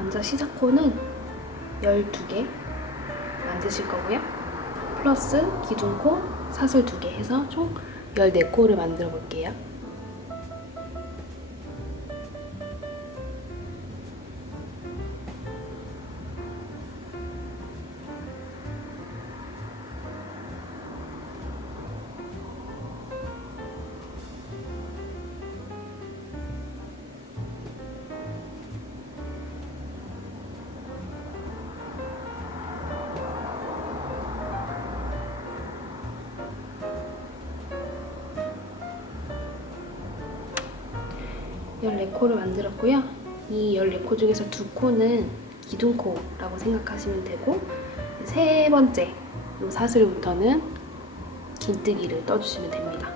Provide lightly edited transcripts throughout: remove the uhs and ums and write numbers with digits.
먼저 시작코는 12개 만드실 거고요. 플러스 기둥코 사슬 2개 해서 총 14코를 만들어 볼게요. 열네 코를 만들었고요. 이 14코 중에서 2코는 기둥코라고 생각하시면 되고, 세 번째 이 사슬부터는 긴뜨기를 떠주시면 됩니다.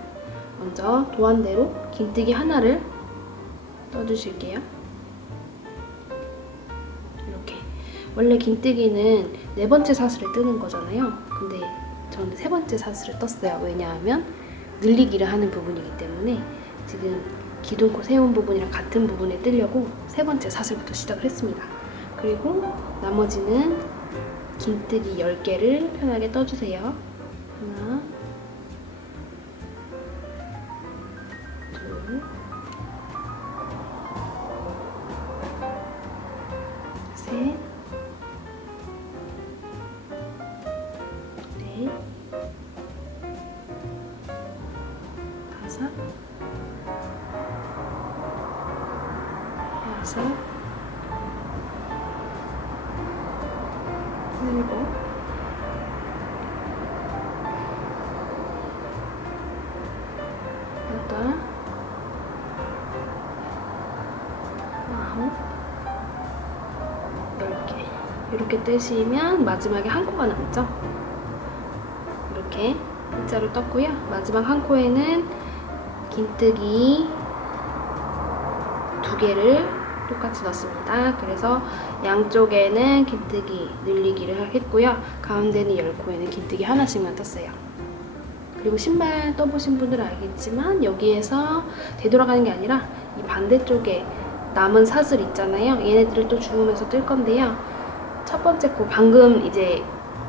먼저 도안대로 긴뜨기 하나를 떠주실게요. 이렇게. 원래 긴뜨기는 네 번째 사슬을 뜨는 거잖아요. 근데 저는 세 번째 사슬을 떴어요. 왜냐하면 늘리기를 하는 부분이기 때문에 지금 기둥코 세운 부분이랑 같은 부분에 뜨려고 세 번째 사슬부터 시작을 했습니다. 그리고 나머지는 긴뜨기 10개를 편하게 떠주세요. 하나, 둘, 셋, 넷, 다섯, 여섯, 일곱, 여덟, 아홉, 10개. 이렇게 뜨시면 마지막에 한 코가 남죠? 이렇게 일자로 떴고요. 마지막 한 코에는 긴뜨기 2개를 똑같이 넣습니다. 그래서 양쪽에는 긴뜨기 늘리기를 했고요. 가운데는 10코에는 긴뜨기 하나씩만 떴어요. 그리고 신발 떠보신 분들은 알겠지만 여기에서 되돌아가는 게 아니라 이 반대쪽에 남은 사슬 있잖아요. 얘네들을 또 주우면서 뜰 건데요. 첫 번째 코, 방금 이제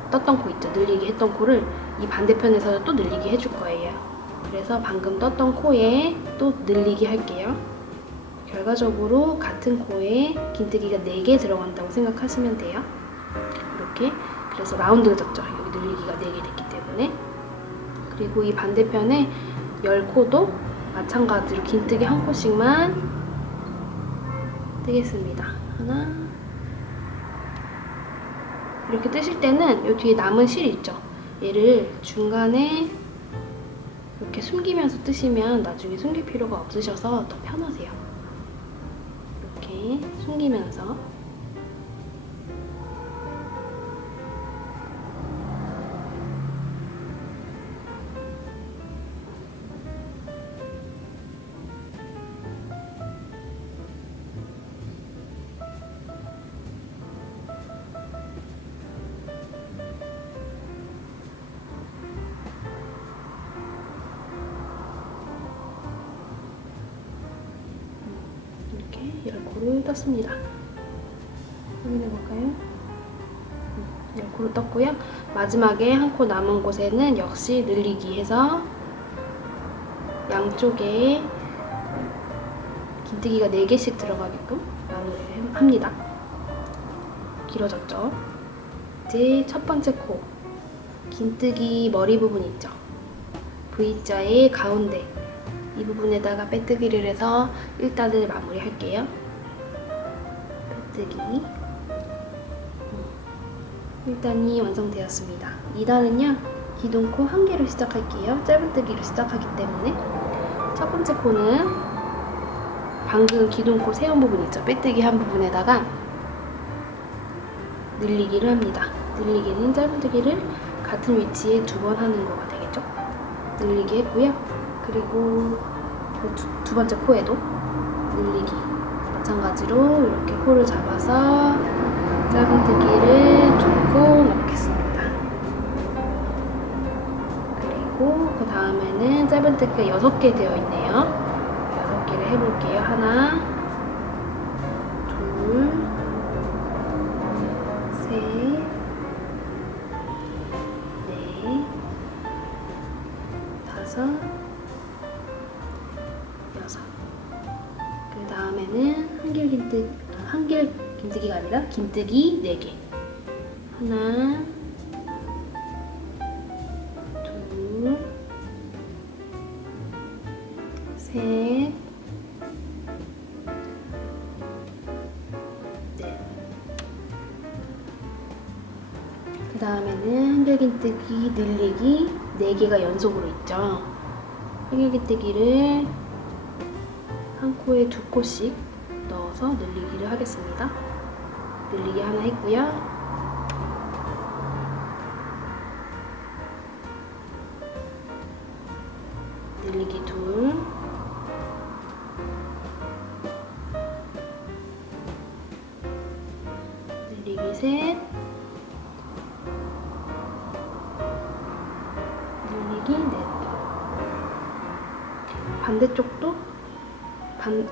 떴던 코 있죠. 늘리기 했던 코를 이 반대편에서 또 늘리기 해줄 거예요. 그래서 방금 떴던 코에 또 늘리기 할게요. 결과적으로 같은 코에 긴뜨기가 4개 들어간다고 생각하시면 돼요. 이렇게. 그래서 라운드가 졌죠. 여기 늘리기가 4개 됐기 때문에. 그리고 이 반대편에 10코도 마찬가지로 긴뜨기 한 코씩만 뜨겠습니다. 하나. 이렇게 뜨실 때는 이 뒤에 남은 실 있죠. 얘를 중간에 이렇게 숨기면서 뜨시면 나중에 숨길 필요가 없으셔서 더 편하세요. 이렇게 숨기면서. 이렇게 10코를 떴습니다. 확인해 볼까요? 10코를 떴고요. 마지막에 한 코 남은 곳에는 역시 늘리기 해서 양쪽에 긴뜨기가 4개씩 들어가게끔 마무리를 합니다. 길어졌죠? 이제 첫 번째 코, 긴뜨기 머리 부분 있죠? V자의 가운데 이 부분에다가 빼뜨기를 해서 1단을 마무리 할게요. 빼뜨기 1단이 완성되었습니다. 2단은요, 기둥코 1개로 시작할게요. 짧은뜨기로 시작하기 때문에. 첫 번째 코는 방금 기둥코 세운 부분 있죠? 빼뜨기 한 부분에다가 늘리기를 합니다. 늘리기는 짧은뜨기를 같은 위치에 2번 하는 거가 되겠죠? 늘리기 했고요. 그리고 두 번째 코에도 늘리기 마찬가지로 이렇게 코를 잡아서 짧은뜨기를 조금 넣겠습니다. 그리고 그 다음에는 짧은뜨기가 6개 되어 있네요. 6개를 해볼게요. 하나, 둘, 여섯. 그 다음에는 한길 긴뜨기가 아니라 긴뜨기 4개. 하나, 둘, 셋, 넷. 그 다음에는 한길긴뜨기 늘리기 4개가 연속으로 있죠. 한길긴뜨기를 한 코에 2코씩 넣어서 늘리기를 하겠습니다. 늘리기 하나 했고요. 늘리기 둘, 늘리기 셋, 늘리기 넷. 반대쪽도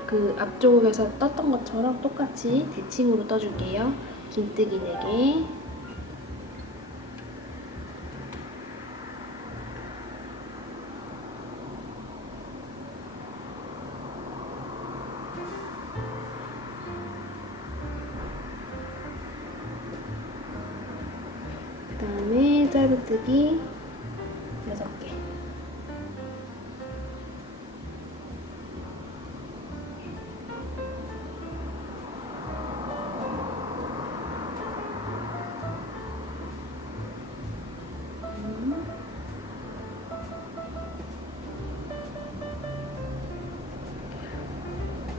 그 앞쪽에서 떴던 것처럼 똑같이 대칭으로 떠줄게요. 긴뜨기 4개, 그 다음에 짧은뜨기 6개.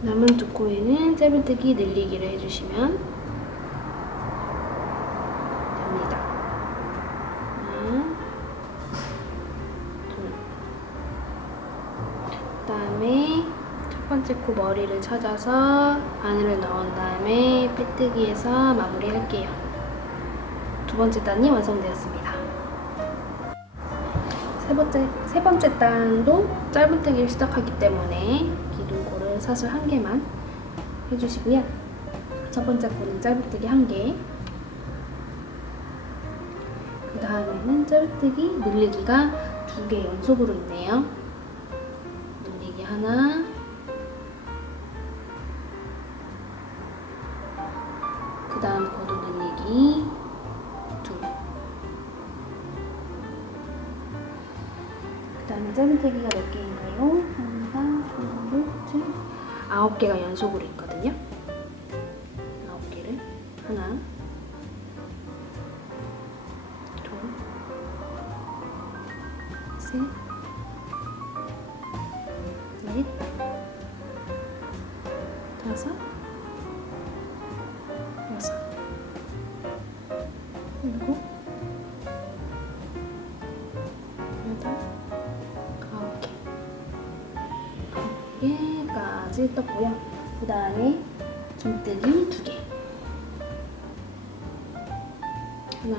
남은 2코에는 짧은뜨기 늘리기를 해주시면 됩니다. 하나, 둘. 그 다음에 첫 번째 코 머리를 찾아서 바늘을 넣은 다음에 빼뜨기해서 마무리할게요. 두 번째 단이 완성되었습니다. 세 번째 단도 짧은뜨기를 시작하기 때문에 기둥코를 사슬 1개만 해주시고요. 첫 번째 코는 짧은뜨기 1개, 그 다음에는 짧은뜨기 늘리기가 2개 연속으로 있네요. 늘리기 하나, 그 다음 코도 늘리기 둘, 그 다음에 짧은뜨기가 몇 개인가요? 하나, 둘, 셋, 9개가 연속으로 있거든요. 9개를 하나, 둘, 셋, 넷, 다섯, 여섯, 일곱, 여덟, 9개까지 떴고요. 그 다음에 긴뜨기 2개. 하나,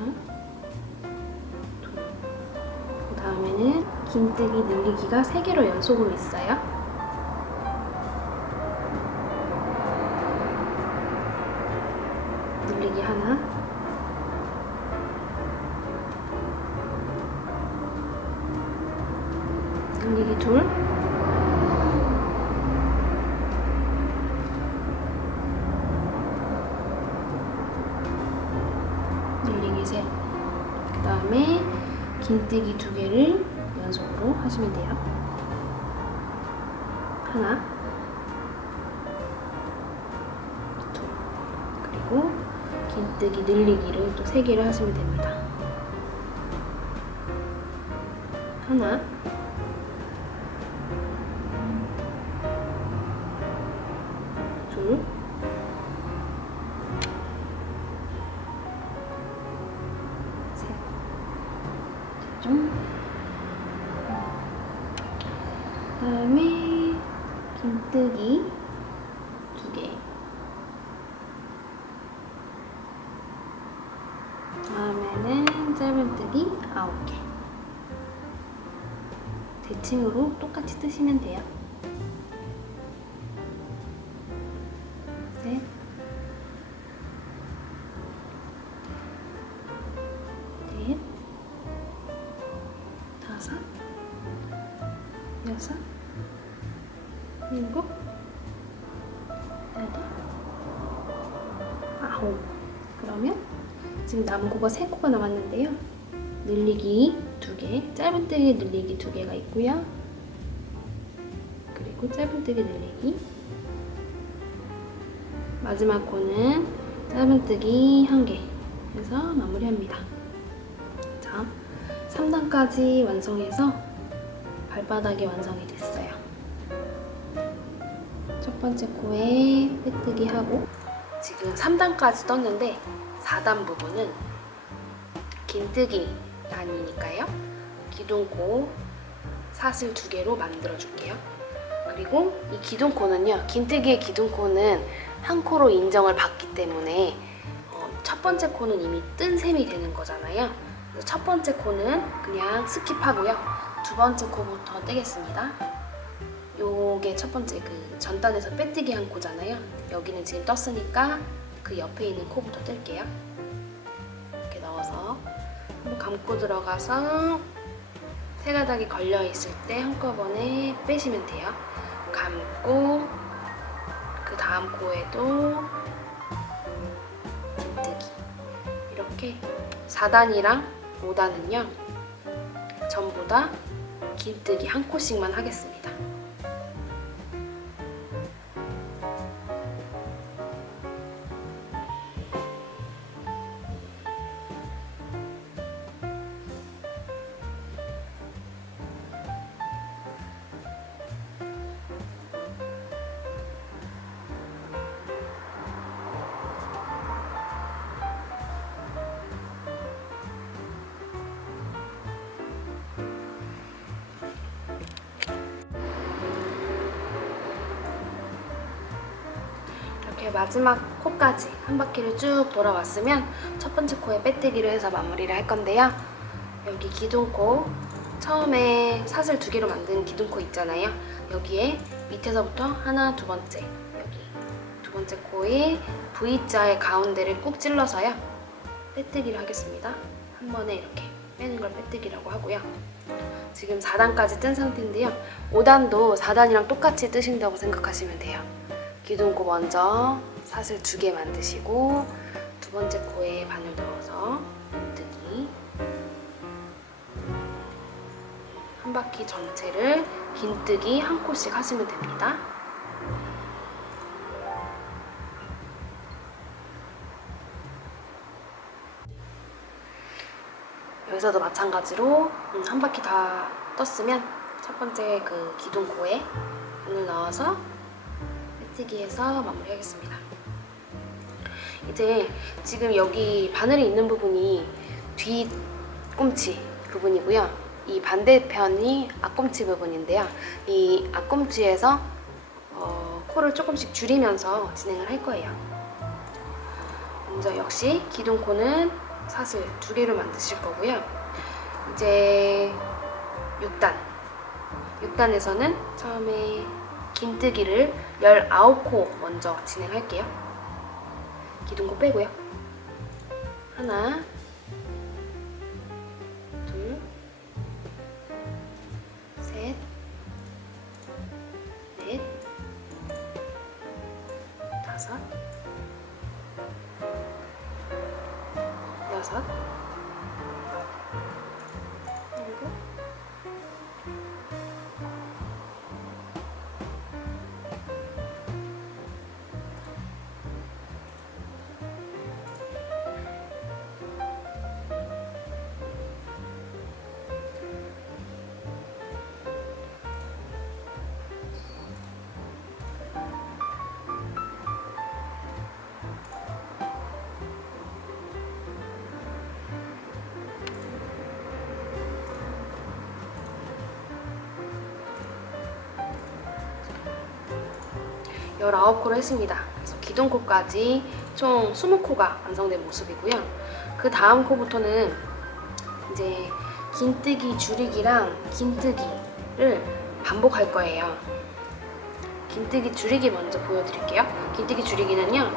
둘. 그 다음에는 긴뜨기 늘리기가 3개로 연속으로 있어요. 늘리기 하나, 늘리기 둘, 늘리기 셋. 그 다음에 긴뜨기 2개를 연속으로 하시면 돼요. 하나, 둘. 그리고 긴뜨기 늘리기를 또 3개를 하시면 됩니다. 하나, 둘, 셋. 좀. 그다음에 긴뜨기 2개. 다음에는 짧은뜨기 9개. 대칭으로 똑같이 뜨시면 돼요. 셋, 넷, 다섯, 여섯, 일곱, 여덟, 아홉. 그러면 지금 남은 코가 3코가 남았는데요. 늘리기 2개, 짧은뜨기 늘리기 2개가 있고요. 그리고 짧은뜨기 늘리기. 마지막 코는 짧은뜨기 1개 해서 마무리합니다. 자, 3단까지 완성해서 발바닥이 완성이 됐어요. 첫 번째 코에 빼뜨기 하고 지금 3단까지 떴는데 4단 부분은 긴뜨기 단이니까요. 기둥코 사슬 2개로 만들어 줄게요. 그리고 이 기둥코는요, 긴뜨기의 기둥코는 한 코로 인정을 받기 때문에 첫 번째 코는 이미 뜬 셈이 되는 거잖아요. 그래서 첫 번째 코는 그냥 스킵하고요. 두 번째 코부터 떼겠습니다. 요게 첫 번째 그 전단에서 빼뜨기 한 코잖아요. 여기는 지금 떴으니까 그 옆에 있는 코부터 뜰게요. 이렇게 넣어서 한번 감고 들어가서 세 가닥이 걸려 있을 때 한꺼번에 빼시면 돼요. 감고 그 다음 코에도 긴뜨기. 이렇게 4단이랑 5단은요 전부 다 긴뜨기 한 코씩만 하겠습니다. 이렇게 마지막 코까지 한 바퀴를 쭉 돌아왔으면 첫 번째 코에 빼뜨기를 해서 마무리를 할 건데요. 여기 기둥코, 처음에 사슬 2개로 만든 기둥코 있잖아요. 여기에 밑에서부터 하나, 두 번째, 여기 두 번째 코에 V자의 가운데를 꾹 찔러서요 빼뜨기를 하겠습니다. 한 번에 이렇게 빼는 걸 빼뜨기라고 하고요. 지금 4단까지 뜬 상태인데요. 5단도 4단이랑 똑같이 뜨신다고 생각하시면 돼요. 기둥코 먼저 사슬 2개 만드시고 두 번째 코에 바늘 넣어서 빼뜨기. 한 바퀴 전체를 긴뜨기 한 코씩 하시면 됩니다. 여기서도 마찬가지로 한 바퀴 다 떴으면 첫 번째 그 기둥코에 바늘 넣어서 빼뜨기해서 마무리하겠습니다. 이제 지금 여기 바늘이 있는 부분이 뒤꿈치 부분이고요. 이 반대편이 앞꿈치 부분인데요. 이 앞꿈치에서 코를 조금씩 줄이면서 진행을 할 거예요. 먼저 역시 기둥코는 사슬 2개를 만드실 거고요. 이제 6단에서는 처음에 긴뜨기를 19코 먼저 진행할게요. 기둥코 빼고요. 하나, 둘, 셋, 넷, 다섯, 여섯, 일곱, 열아홉 코를 했습니다. 그래서 기둥코까지 총 20코가 완성된 모습이고요. 그 다음 코부터는 이제 긴뜨기 줄이기랑 긴뜨기를 반복할 거예요. 긴뜨기 줄이기 먼저 보여드릴게요. 긴뜨기 줄이기는요,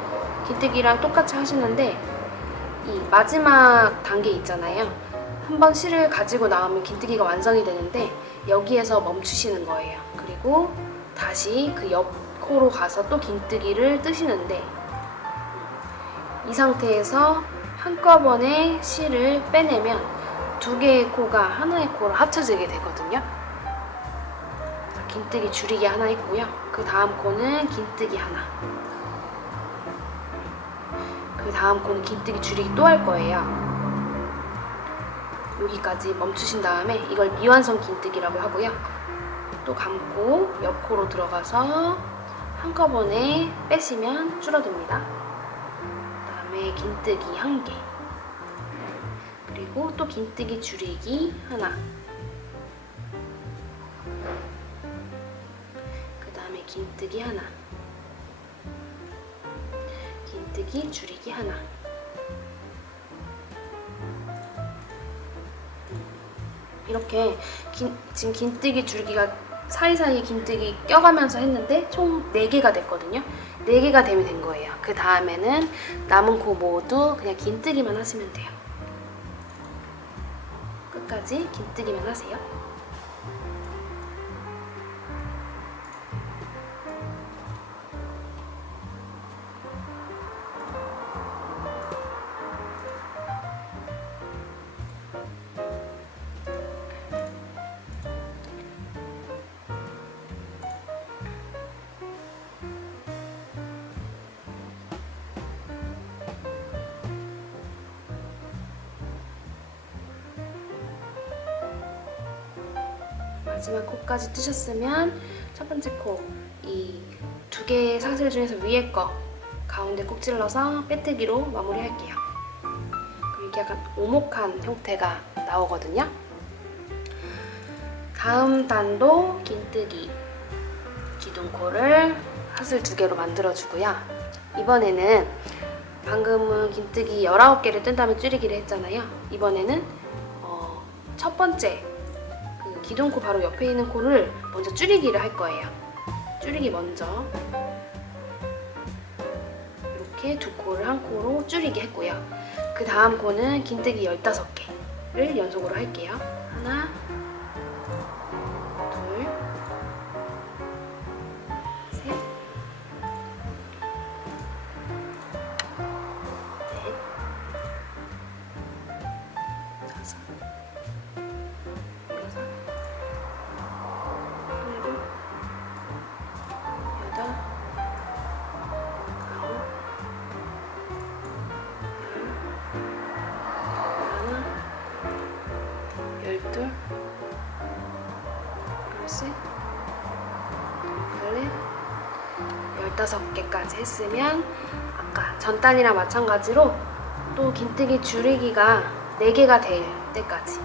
긴뜨기랑 똑같이 하시는데 이 마지막 단계 있잖아요. 한번 실을 가지고 나오면 긴뜨기가 완성이 되는데 여기에서 멈추시는 거예요. 그리고 다시 그 옆 코로 가서 또 긴뜨기를 뜨시는데, 이 상태에서 한꺼번에 실을 빼내면 두 개의 코가 하나의 코로 합쳐지게 되거든요. 긴뜨기 줄이기 하나 했고요. 그 다음 코는 긴뜨기 하나, 그 다음 코는 긴뜨기 줄이기 또 할 거예요. 여기까지 멈추신 다음에 이걸 미완성 긴뜨기라고 하고요. 또 감고 옆 코로 들어가서 한꺼번에 빼시면 줄어듭니다. 그 다음에 긴뜨기 한 개, 그리고 또 긴뜨기 줄이기 하나, 그 다음에 긴뜨기 하나, 긴뜨기 줄이기 하나. 이렇게 지금 긴뜨기 줄기가 사이사이 긴뜨기 껴가면서 했는데 총 4개가 됐거든요. 4개가 되면 된 거예요. 그 다음에는 남은 코 모두 그냥 긴뜨기만 하시면 돼요. 끝까지 긴뜨기만 하세요. 마지막 코까지 뜨셨으면 첫 번째 코, 이 2개의 사슬 중에서 위에 거 가운데 꼭 찔러서 빼뜨기로 마무리할게요. 그럼 이렇게 약간 오목한 형태가 나오거든요. 다음 단도 긴뜨기 기둥코를 사슬 2개로 만들어주고요. 이번에는 방금은 긴뜨기 19개를 뜬 다음에 줄이기를 했잖아요. 이번에는 첫 번째 기둥코 바로 옆에 있는 코를 먼저 줄이기를 할 거예요. 줄이기 먼저 이렇게 2코를 한 코로 줄이기 했고요. 그 다음 코는 긴뜨기 15개를 연속으로 할게요. 하나, 둘, 셋, 넷, 다섯, 여섯, 일곱, 여덟, 아홉, 열, 하나, 열둘, 열셋, 열넷, 15개까지 했으면 아까 전 단이랑 마찬가지로 또 긴뜨기 줄이기가 4개가 될 때까지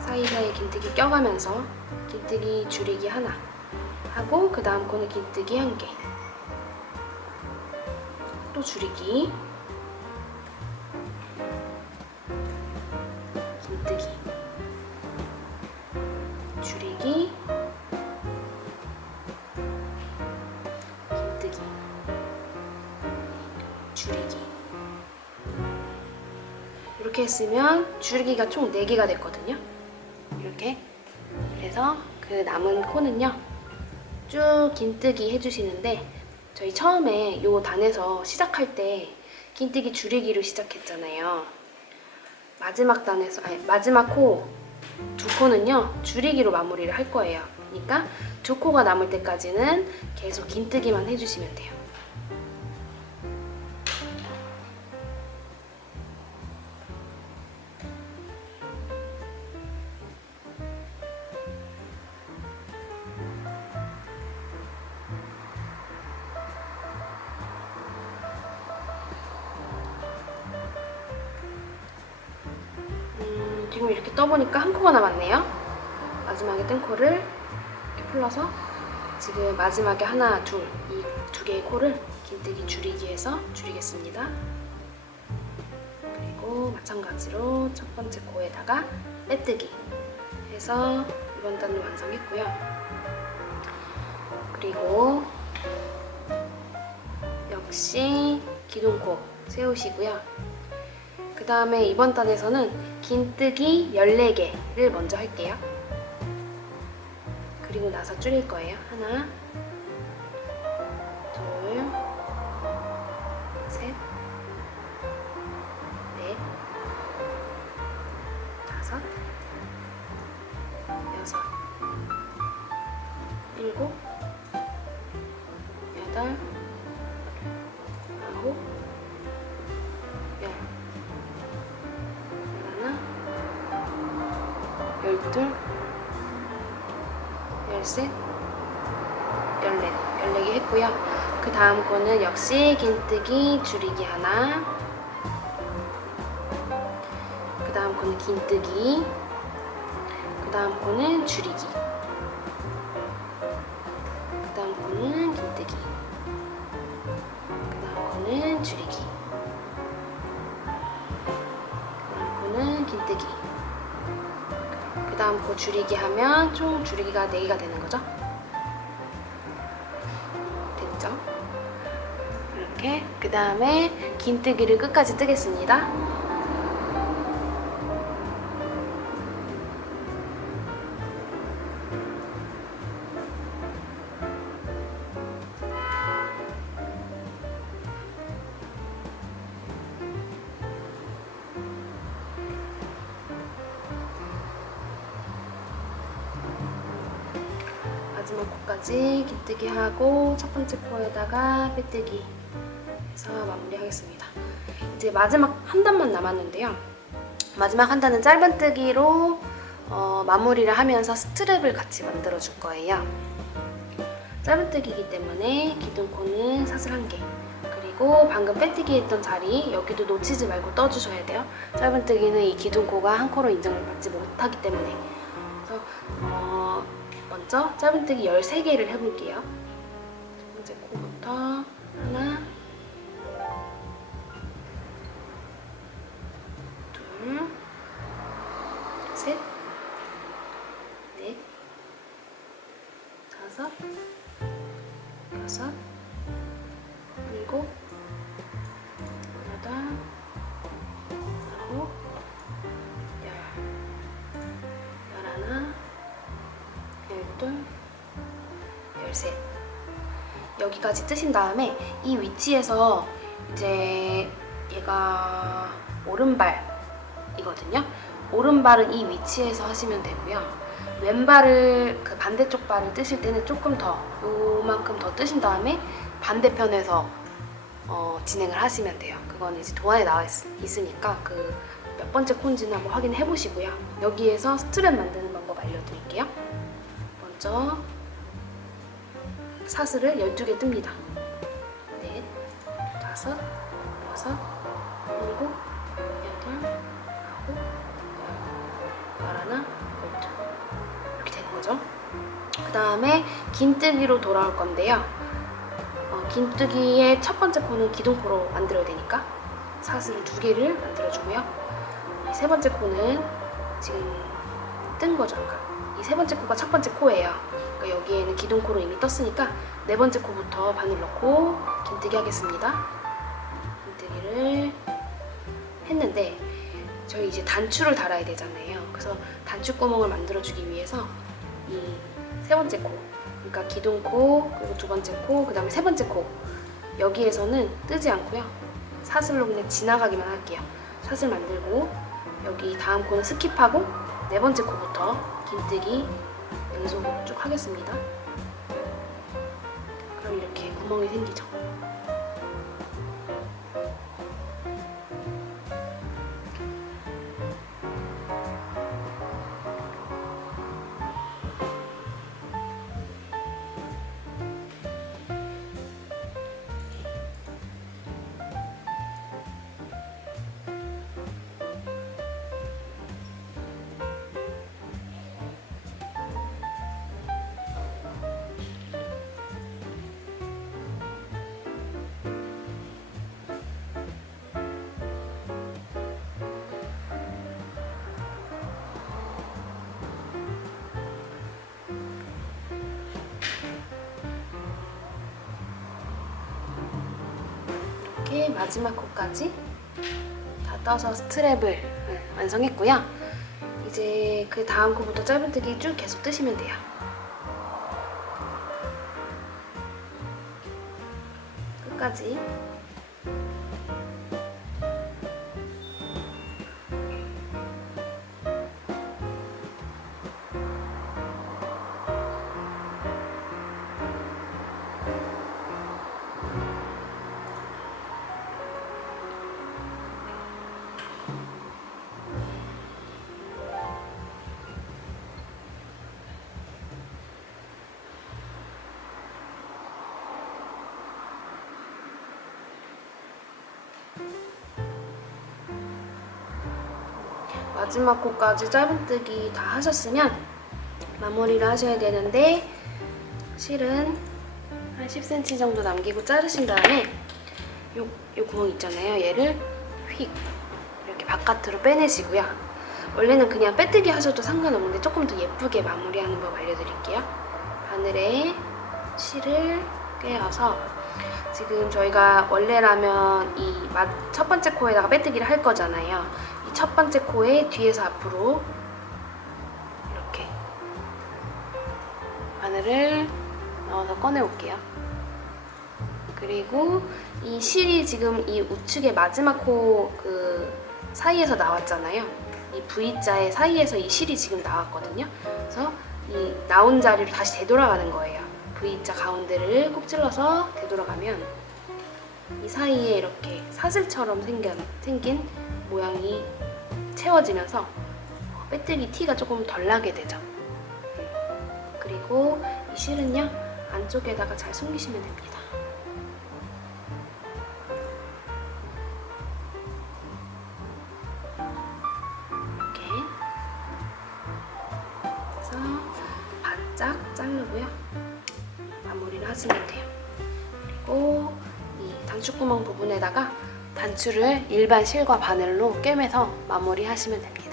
사이사이 긴뜨기 껴가면서 긴뜨기 줄이기 하나 하고, 그 다음 코는 긴뜨기 1개, 또 줄이기, 긴뜨기, 줄이기, 긴뜨기, 줄이기. 이렇게 했으면 줄이기가 총 4개가 됐거든요. 이렇게. 그래서 그 남은 코는요, 쭉 긴뜨기 해주시는데, 저희 처음에 요 단에서 시작할 때 긴뜨기 줄이기로 시작했잖아요. 마지막 단에서, 마지막 코 2코는요 줄이기로 마무리를 할 거예요. 그러니까 2코가 남을 때까지는 계속 긴뜨기만 해주시면 돼요. 지금 이렇게 떠보니까 한 코가 남았네요. 마지막에 뜬 코를 이렇게 풀러서 지금 마지막에 하나, 둘, 이 2개의 코를 긴뜨기 줄이기해서 줄이겠습니다. 그리고 마찬가지로 첫 번째 코에다가 빼뜨기 해서 이번 단을 완성했고요. 그리고 역시 기둥코 세우시고요. 그 다음에 이번 단에서는 긴뜨기 14개를 먼저 할게요. 그리고 나서 줄일 거예요. 하나, 둘, 셋, 넷, 다섯, 여섯, 일곱, 여덟, 아홉, 열, 열하나, 열둘, 열셋, 열넷, 14개 했고요. 그 다음 거는 역시 긴뜨기 줄이기 하나, 그 다음 거는 긴뜨기, 그 다음 거는 줄이기, 그 다음 거는 긴뜨기, 그 다음 거는 줄이기, 그 다음 거는 긴뜨기, 그 다음 거 줄이기 하면 총 줄이기가 4개가 되는 거죠. 됐죠? 이렇게 그 다음에 긴뜨기를 끝까지 뜨겠습니다. 마지막 코까지 긴뜨기 하고 첫 번째 코에다가 빼뜨기 해서 마무리하겠습니다. 이제 마지막 한 단만 남았는데요. 마지막 한 단은 짧은뜨기로 마무리를 하면서 스트랩을 같이 만들어 줄 거예요. 짧은뜨기이기 때문에 기둥코는 사슬 1개, 그리고 방금 빼뜨기 했던 자리 여기도 놓치지 말고 떠주셔야 돼요. 짧은뜨기는 이 기둥코가 한 코로 인정을 받지 못하기 때문에. 그래서 먼저 짧은뜨기 13개를 해볼게요. 첫 번째 코부터 하나, 둘, 셋, 넷, 다섯, 여섯, 일곱, 여덟, 아홉, 열, 열하나, 열둘, 열셋. 여기까지 뜨신 다음에 이 위치에서 이제 얘가 오른발이거든요. 오른발은 이 위치에서 하시면 되고요. 왼발을 그 반대쪽 발을 뜨실 때는 조금 더 요만큼 더 뜨신 다음에 반대편에서 진행을 하시면 돼요. 그건 이제 도안에 나와 있으니까 그 몇 번째 콘지는 한번 확인해 보시고요. 여기에서 스트랩 만드는 방법 알려드릴게요. 먼저 사슬을 12개 뜹니다. 넷, 다섯, 여섯, 일곱, 여덟, 아홉, 열, 열하나, 열둘. 이렇게 되는 거죠. 그 다음에 긴뜨기로 돌아올 건데요. 긴뜨기의 첫 번째 코는 기둥코로 만들어야 되니까 사슬을 2개를 만들어주고요. 이 세 번째 코는 지금 뜬 거죠. 그러니까 이 세 번째 코가 첫 번째 코예요. 그러니까 여기에는 기둥코로 이미 떴으니까 네 번째 코부터 바늘 넣고 긴뜨기 하겠습니다. 긴뜨기를 했는데 저희 이제 단추를 달아야 되잖아요. 그래서 단추 구멍을 만들어주기 위해서 이 세 번째 코, 그러니까 기둥코, 그리고 두 번째 코, 그 다음에 세 번째 코, 여기에서는 뜨지 않고요. 사슬로 그냥 지나가기만 할게요. 사슬 만들고 여기 다음 코는 스킵하고 네 번째 코부터 긴뜨기 연속으로 쭉 하겠습니다. 그럼 이렇게 구멍이 생기죠. 이렇게 마지막 코까지 다 떠서 스트랩을 완성했고요. 이제 그 다음 코부터 짧은뜨기 쭉 계속 뜨시면 돼요. 끝까지. 마지막 코까지 짧은뜨기 다 하셨으면 마무리를 하셔야 되는데, 실은 한 10cm 정도 남기고 자르신 다음에 요 구멍 있잖아요. 얘를 휙 이렇게 바깥으로 빼내시고요. 원래는 그냥 빼뜨기 하셔도 상관없는데 조금 더 예쁘게 마무리하는 법 알려드릴게요. 바늘에 실을 꿰어서, 지금 저희가 원래라면 이 첫 번째 코에다가 빼뜨기를 할 거잖아요. 이 첫 번째 코에 뒤에서 앞으로 이렇게 바늘을 넣어서 꺼내 올게요. 그리고 이 실이 지금 이 우측의 마지막 코 그 사이에서 나왔잖아요. 이 V자의 사이에서 이 실이 지금 나왔거든요. 그래서 이 나온 자리로 다시 되돌아가는 거예요. V자 가운데를 꼭 찔러서 되돌아가면 이 사이에 이렇게 사슬처럼 생긴 모양이 채워지면서 빼뜨기 티가 조금 덜 나게 되죠. 그리고 이 실은요, 안쪽에다가 잘 숨기시면 됩니다. 이렇게 해서 바짝 자르고요, 마무리를 하시면 돼요. 그리고 이 단추구멍 부분에다가 단추를 일반 실과 바늘로 꿰매서 마무리 하시면 됩니다.